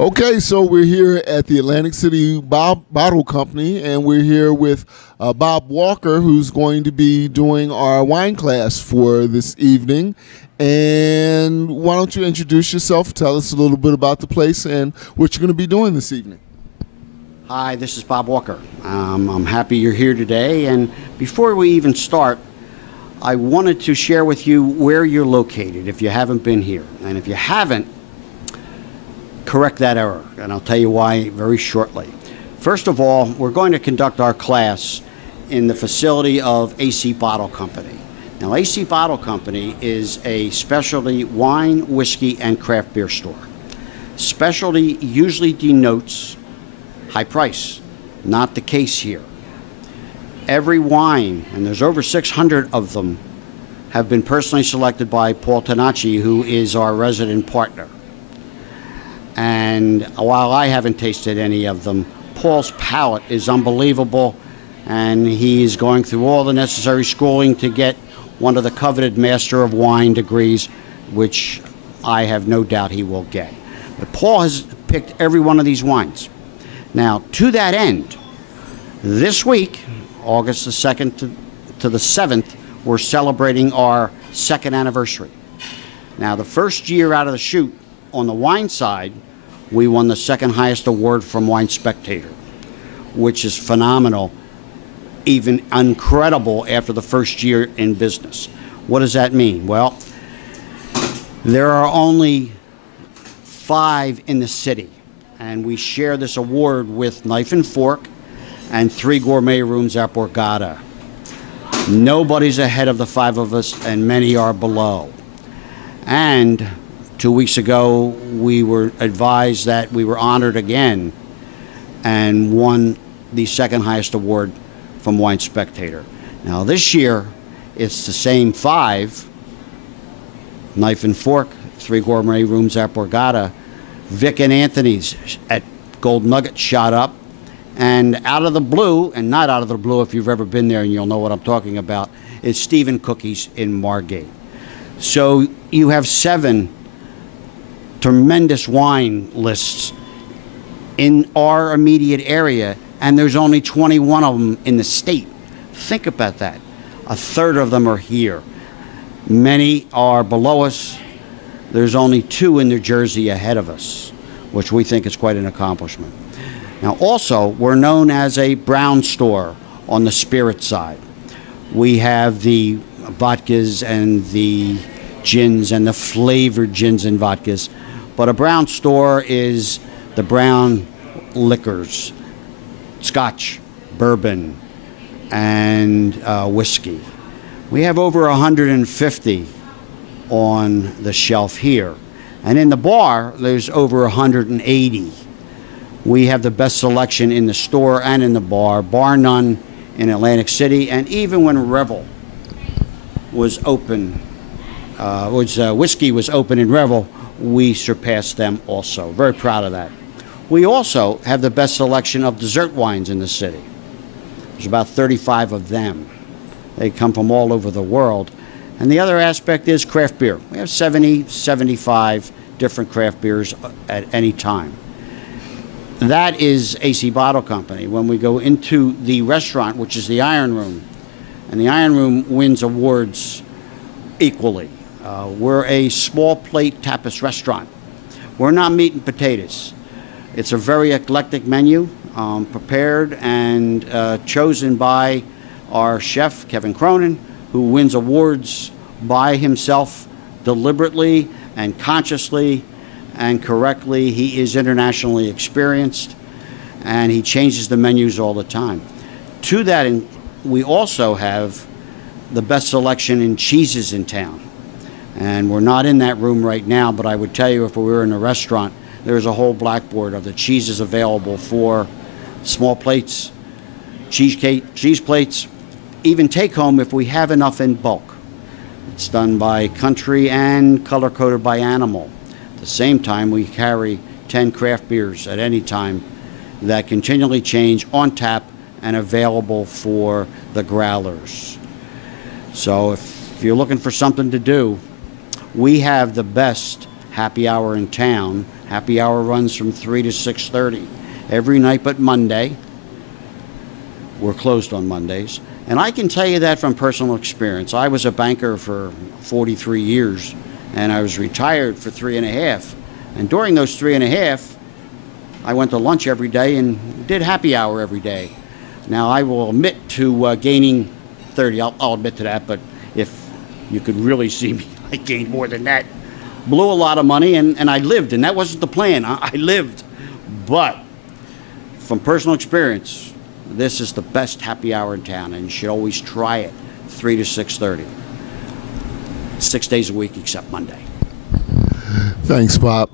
Okay, so we're here at the Atlantic City Bottle Company, and we're here with Bob Walker, who's going to be doing our wine class for this evening. And why don't you introduce yourself, tell us a little bit about the place and what you're going to be doing this evening. Hi, this is Bob Walker. I'm happy you're here today, and before we even start, I wanted to share with you where you're located if you haven't been here. And if you haven't, correct that error, and I'll tell you why very shortly. First of all, we're going to conduct our class in the facility of AC Bottle Company. Now, AC Bottle Company is a specialty wine, whiskey, and craft beer store. Specialty usually denotes high price. Not the case here. Every wine, and there's over 600 of them, have been personally selected by Paul Tonacci, who is our resident partner. And while I haven't tasted any of them, Paul's palate is unbelievable, and he is going through all the necessary schooling to get one of the coveted Master of Wine degrees, which I have no doubt he will get. But Paul has picked every one of these wines. Now, to that end, this week, August the 2nd to the 7th, we're celebrating our second anniversary. Now, the first year out of the chute, on the wine side, we won the second highest award from Wine Spectator, which is phenomenal, even incredible after the first year in business. What does that mean? Well, there are only 5 in the city, and we share this award with Knife and Fork and 3 gourmet rooms at Borgata. Nobody's ahead of the 5 of us, and many are below. And 2 weeks ago, we were advised that we were honored again and won the second highest award from Wine Spectator. Now, this year, it's the same 5, Knife and Fork, 3 gourmet rooms at Borgata. Vic and Anthony's at Gold Nugget shot up. And out of the blue, and not out of the blue if you've ever been there and you'll know what I'm talking about, is Stephen Cookies in Margate. So you have 7 tremendous wine lists in our immediate area, and there's only 21 of them in the state. Think about that. A third of them are here. Many are below us. There's only 2 in New Jersey ahead of us, which we think is quite an accomplishment. Now, also, we're known as a brown store on the spirit side. We have the vodkas and the gins and the flavored gins and vodkas. But a brown store is the brown liquors, scotch, bourbon, and whiskey. We have over 150 on the shelf here. And in the bar, there's over 180. We have the best selection in the store and in the bar none in Atlantic City. And even when Revel was open, whiskey was open in Revel, we surpassed them also. Very proud of that. We also have the best selection of dessert wines in the city. There's about 35 of them. They come from all over the world. And the other aspect is craft beer. We have 70, 75 different craft beers at any time. That is AC Bottle Company. When we go into the restaurant, which is the Iron Room, and the Iron Room wins awards equally. We're a small plate tapas restaurant. We're not meat and potatoes. It's a very eclectic menu, prepared and chosen by our chef, Kevin Cronin, who wins awards by himself deliberately and consciously and correctly. He is internationally experienced, and he changes the menus all the time. To that, we also have the best selection in cheeses in town. And we're not in that room right now, but I would tell you if we were in a restaurant, there's a whole blackboard of the cheeses available for small plates, cheese plates, even take home if we have enough in bulk. It's done by country and color-coded by animal. At the same time, we carry 10 craft beers at any time that continually change on tap and available for the growlers. So if you're looking for something to do, we have the best happy hour in town Happy hour runs from 3 to 6:30 every night but Monday. We're closed on Mondays. And I can tell you that from personal experience. I was a banker for 43 years, and I was retired for 3.5. And during those 3.5, I went to lunch every day and did happy hour every day. Now, I will admit to gaining 30. I'll admit to that, but if you could really see me, I gained more than that. Blew a lot of money, and I lived, and that wasn't the plan. I lived. But from personal experience, this is the best happy hour in town, and you should always try it, 3 to 6:30. 6 days a week except Monday. Thanks, Bob.